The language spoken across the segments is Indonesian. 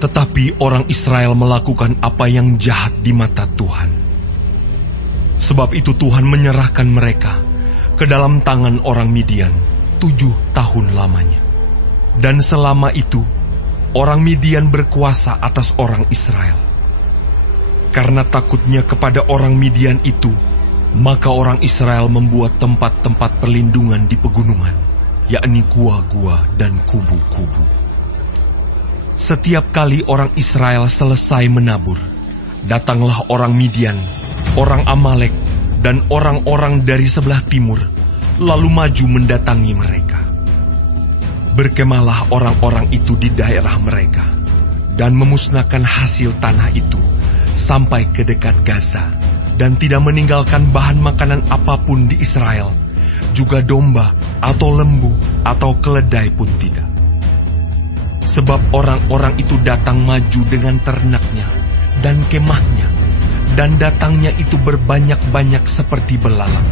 Tetapi orang Israel melakukan apa yang jahat di mata Tuhan. Sebab itu Tuhan menyerahkan mereka ke dalam tangan orang Midian 7 tahun lamanya. Dan selama itu, orang Midian berkuasa atas orang Israel. Karena takutnya kepada orang Midian itu, maka orang Israel membuat tempat-tempat perlindungan di pegunungan, yakni gua-gua dan kubu-kubu. Setiap kali orang Israel selesai menabur, datanglah orang Midian, orang Amalek, dan orang-orang dari sebelah timur, lalu maju mendatangi mereka. Berkemahlah orang-orang itu di daerah mereka, dan memusnahkan hasil tanah itu sampai ke dekat Gaza, dan tidak meninggalkan bahan makanan apapun di Israel, juga domba atau lembu atau keledai pun tidak. Sebab orang-orang itu datang maju dengan ternaknya dan kemahnya, dan datangnya itu berbanyak-banyak seperti belalang.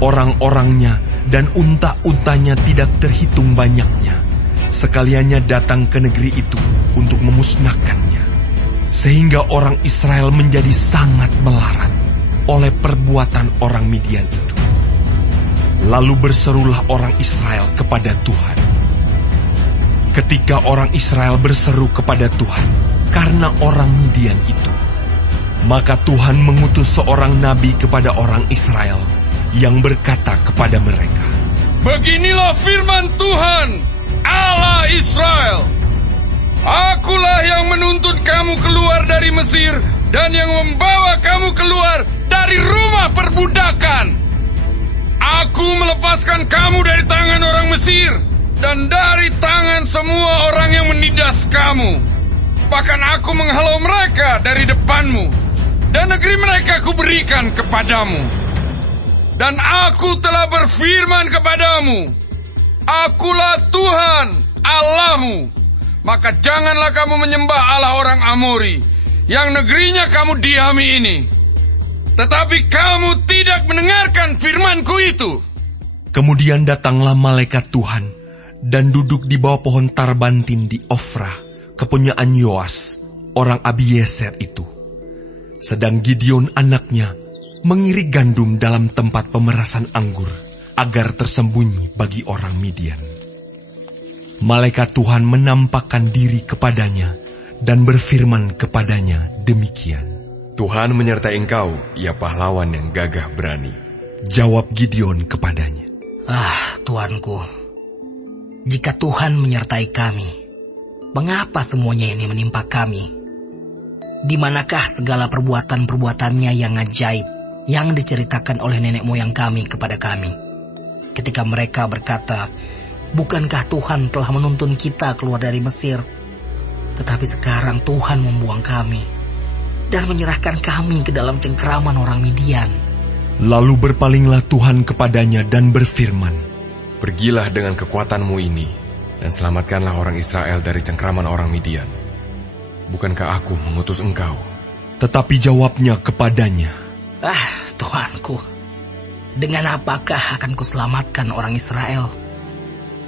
Orang-orangnya dan unta-untanya tidak terhitung banyaknya, sekaliannya datang ke negeri itu untuk memusnahkannya. Sehingga orang Israel menjadi sangat melarat oleh perbuatan orang Midian itu. Lalu berserulah orang Israel kepada Tuhan. Ketika orang Israel berseru kepada Tuhan karena orang Midian itu, maka Tuhan mengutus seorang nabi kepada orang Israel yang berkata kepada mereka, "Beginilah firman Tuhan, Allah Israel. Akulah yang menuntun kamu keluar dari Mesir dan yang membawa kamu keluar dari rumah perbudakan. Aku melepaskan kamu dari tangan orang Mesir dan dari tangan semua orang yang menindas kamu. Bahkan aku menghalau mereka dari depanmu, dan negeri mereka kuberikan kepadamu. Dan aku telah berfirman kepadamu, Akulah Tuhan Allahmu. Maka janganlah kamu menyembah Allah orang Amori, yang negerinya kamu diami ini. Tetapi kamu tidak mendengarkan firmanku itu." Kemudian datanglah malaikat Tuhan dan duduk di bawah pohon tarbantin di Ofrah, kepunyaan Yoas, orang Abiezer itu. Sedang Gideon anaknya mengirik gandum dalam tempat pemerasan anggur, agar tersembunyi bagi orang Midian. Malaikat Tuhan menampakkan diri kepadanya dan berfirman kepadanya demikian, "Tuhan menyertai engkau, ya pahlawan yang gagah berani." Jawab Gideon kepadanya, Tuanku, jika Tuhan menyertai kami, mengapa semuanya ini menimpa kami? Di manakah segala perbuatan-perbuatannya yang ajaib yang diceritakan oleh nenek moyang kami kepada kami, ketika mereka berkata, "Bukankah Tuhan telah menuntun kita keluar dari Mesir? Tetapi sekarang Tuhan membuang kami dan menyerahkan kami ke dalam cengkeraman orang Midian." Lalu berpalinglah Tuhan kepadanya dan berfirman, "Pergilah dengan kekuatanmu ini, dan selamatkanlah orang Israel dari cengkraman orang Midian. Bukankah aku mengutus engkau?" Tetapi jawabnya kepadanya, Tuanku, dengan apakah akan kuselamatkan orang Israel?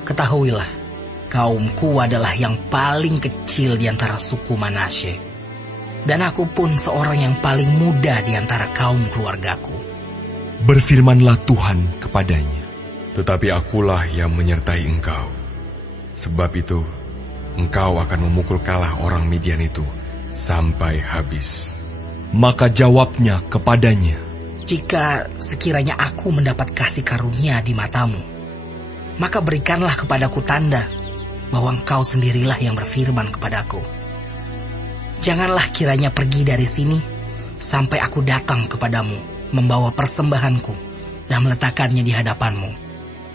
Ketahuilah, kaumku adalah yang paling kecil di antara suku Manasye, dan aku pun seorang yang paling muda di antara kaum keluargaku. Berfirmanlah Tuhan kepadanya, "Tetapi akulah yang menyertai engkau. Sebab itu, engkau akan memukul kalah orang Midian itu sampai habis." Maka jawabnya kepadanya, "Jika sekiranya aku mendapat kasih karunia di matamu, maka berikanlah kepadaku tanda bahwa engkau sendirilah yang berfirman kepadaku. Janganlah kiranya pergi dari sini sampai aku datang kepadamu membawa persembahanku dan meletakkannya di hadapanmu."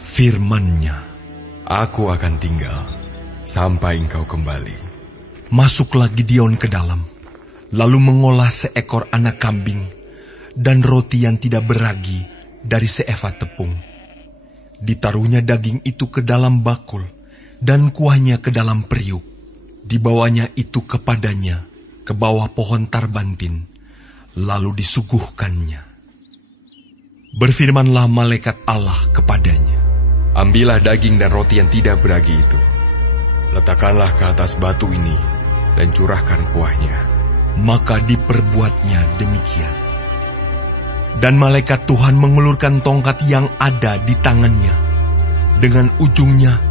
Firman-Nya, "Aku akan tinggal sampai engkau kembali." Masuklah Gideon ke dalam, lalu mengolah seekor anak kambing dan roti yang tidak beragi dari seefa tepung. Ditaruhnya daging itu ke dalam bakul dan kuahnya ke dalam periuk. Dibawanya itu kepadanya ke bawah pohon tarbantin, lalu disuguhkannya. Berfirmanlah malaikat Allah kepadanya, "Ambillah daging dan roti yang tidak beragi itu, letakkanlah ke atas batu ini, dan curahkan kuahnya. Maka diperbuatnya demikian. Dan malaikat Tuhan mengulurkan tongkat yang ada di tangannya. Dengan ujungnya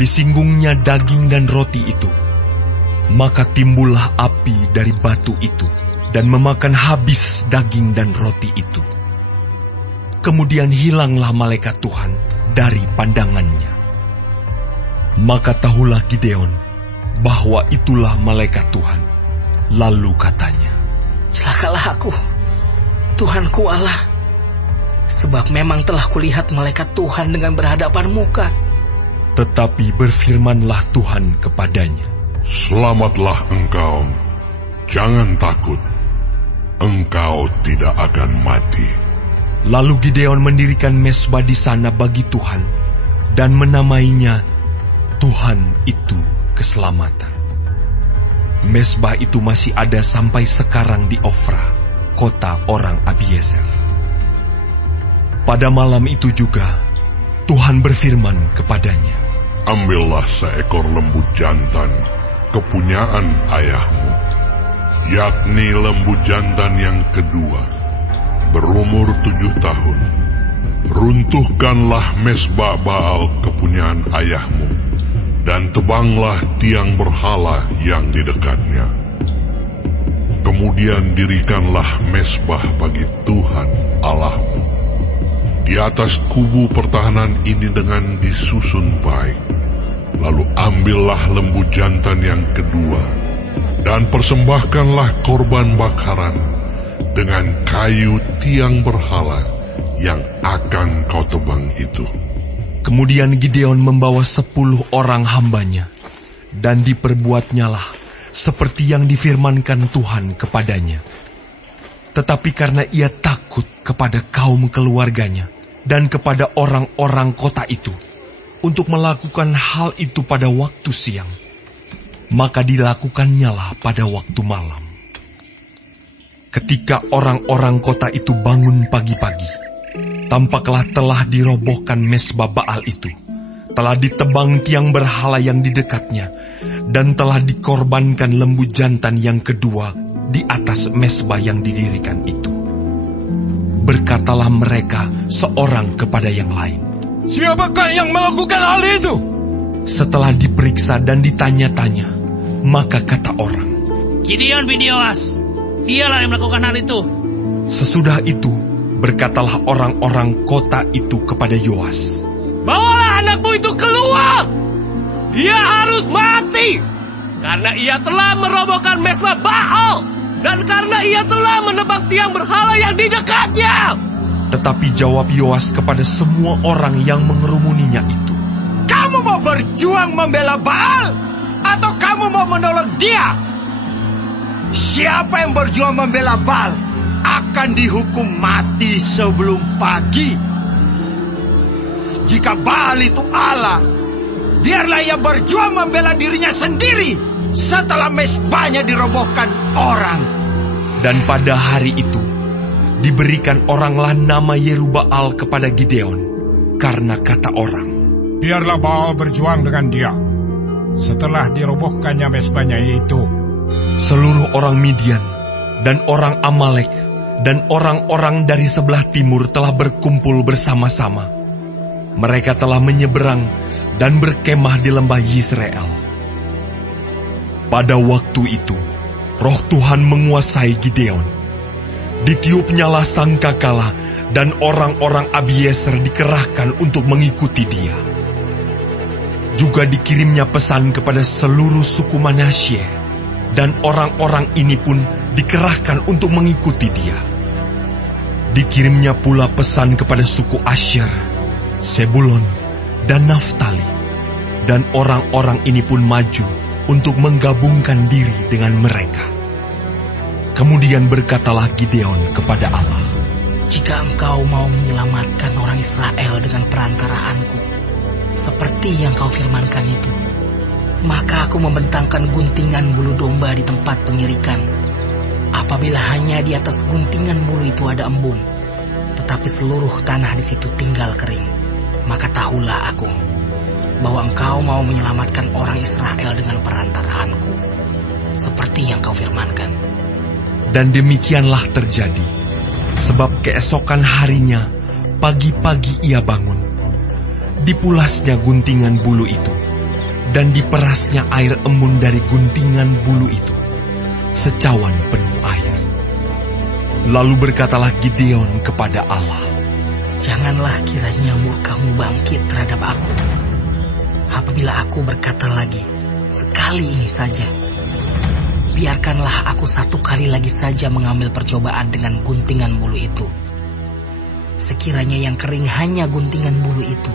disinggungnya daging dan roti itu. Maka timbullah api dari batu itu dan memakan habis daging dan roti itu. Kemudian hilanglah malaikat Tuhan dari pandangannya. Maka tahulah Gideon bahwa itulah malaikat Tuhan. Lalu katanya, Celakalah aku, Tuhanku Allah, sebab memang telah kulihat malaikat Tuhan dengan berhadapan muka. tetapi berfirmanlah Tuhan kepadanya, Selamatlah engkau, jangan takut, engkau tidak akan mati. Lalu Gideon mendirikan mezbah di sana bagi Tuhan dan menamainya Tuhan itu keselamatan. Mezbah itu masih ada sampai sekarang di Ofra, kota orang Abiezer. Pada malam itu juga Tuhan berfirman kepadanya, Ambillah seekor lembu jantan, kepunyaan ayahmu, yakni lembu jantan yang kedua, berumur 7 tahun. Runtuhkanlah mezbah Baal kepunyaan ayahmu, dan tebanglah tiang berhala yang di dekatnya. Kemudian dirikanlah mezbah bagi Tuhan Allahmu di atas kubu pertahanan ini dengan disusun baik. Lalu ambillah lembu jantan yang kedua, dan persembahkanlah korban bakaran dengan kayu tiang berhala yang akan kau tebang itu. Kemudian Gideon membawa 10 orang hambanya, dan diperbuatnyalah seperti yang difirmankan Tuhan kepadanya. Tetapi karena ia takut kepada kaum keluarganya dan kepada orang-orang kota itu, untuk melakukan hal itu pada waktu siang, maka dilakukannya pada waktu malam. Ketika orang-orang kota itu bangun pagi-pagi, tampaklah telah dirobohkan mezbah Baal itu, telah ditebang tiang berhala yang di dekatnya, dan telah dikorbankan lembu jantan yang kedua di atas mezbah yang didirikan itu. Berkatalah mereka seorang kepada yang lain, Siapakah yang melakukan hal itu? Setelah diperiksa dan ditanya-tanya, maka kata orang, Gideon bin Yoas, dialah yang melakukan hal itu. Sesudah itu, berkatalah orang-orang kota itu kepada Yoas, Bawalah anakmu itu keluar. Dia harus mati, karena ia telah merobohkan mezbah Baal, dan karena ia telah menebang tiang berhala yang di dekatnya. Tetapi jawab Yoas kepada semua orang yang mengerumuninya itu, Kamu mau berjuang membela Baal, atau kamu mau menolong dia? Siapa yang berjuang membela Baal akan dihukum mati sebelum pagi. Jika Baal itu Allah, biarlah ia berjuang membela dirinya sendiri setelah mezbahnya dirobohkan orang. dan pada hari itu diberikan oranglah nama Yerubbaal kepada Gideon, karena kata orang, Biarlah Baal berjuang dengan dia setelah dirobohkannya mezbahnya itu. seluruh orang Midian dan orang Amalek dan orang-orang dari sebelah timur telah berkumpul bersama-sama. Mereka telah menyeberang dan berkemah di lembah Yisrael. Pada waktu itu, Roh Tuhan menguasai Gideon. Ditiupnyalah sangkakala dan orang-orang Abiezer dikerahkan untuk mengikuti dia. Juga dikirimnya pesan kepada seluruh suku Manasye, dan orang-orang ini pun dikerahkan untuk mengikuti dia. Dikirimnya pula pesan kepada suku Asyer, Sebulon, dan Naftali, dan orang-orang ini pun maju untuk menggabungkan diri dengan mereka. Kemudian berkatalah Gideon kepada Allah, Jika engkau mau menyelamatkan orang Israel dengan perantaraanku, seperti yang kau firmankan itu, maka aku membentangkan guntingan bulu domba di tempat pengirikan. Apabila hanya di atas guntingan bulu itu ada embun, tetapi seluruh tanah di situ tinggal kering, maka tahulah aku bahwa engkau mau menyelamatkan orang Israel dengan perantaraanku. seperti yang kau firmankan. Dan demikianlah terjadi, sebab keesokan harinya, pagi-pagi ia bangun. Dipulasnya guntingan bulu itu, dan diperasnya air embun dari guntingan bulu itu, secawan penuh air. Lalu berkatalah Gideon kepada Allah, Janganlah kiranya murka-Mu bangkit terhadap aku, apabila aku berkata lagi, sekali ini saja. Biarkanlah aku satu kali lagi saja mengambil percobaan dengan guntingan bulu itu. Sekiranya yang kering hanya guntingan bulu itu,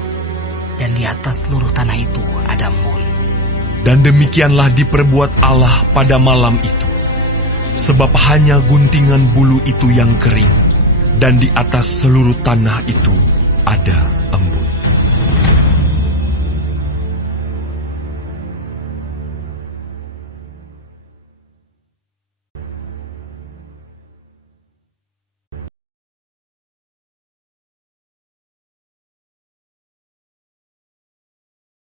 dan di atas seluruh tanah itu ada embun. Dan demikianlah diperbuat Allah pada malam itu, sebab hanya guntingan bulu itu yang kering, dan di atas seluruh tanah itu ada embun.